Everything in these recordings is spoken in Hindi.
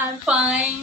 I'm fine.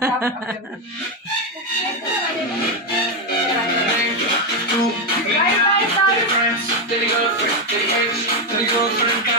Did he go for it? Did he hurt? Did he go for it?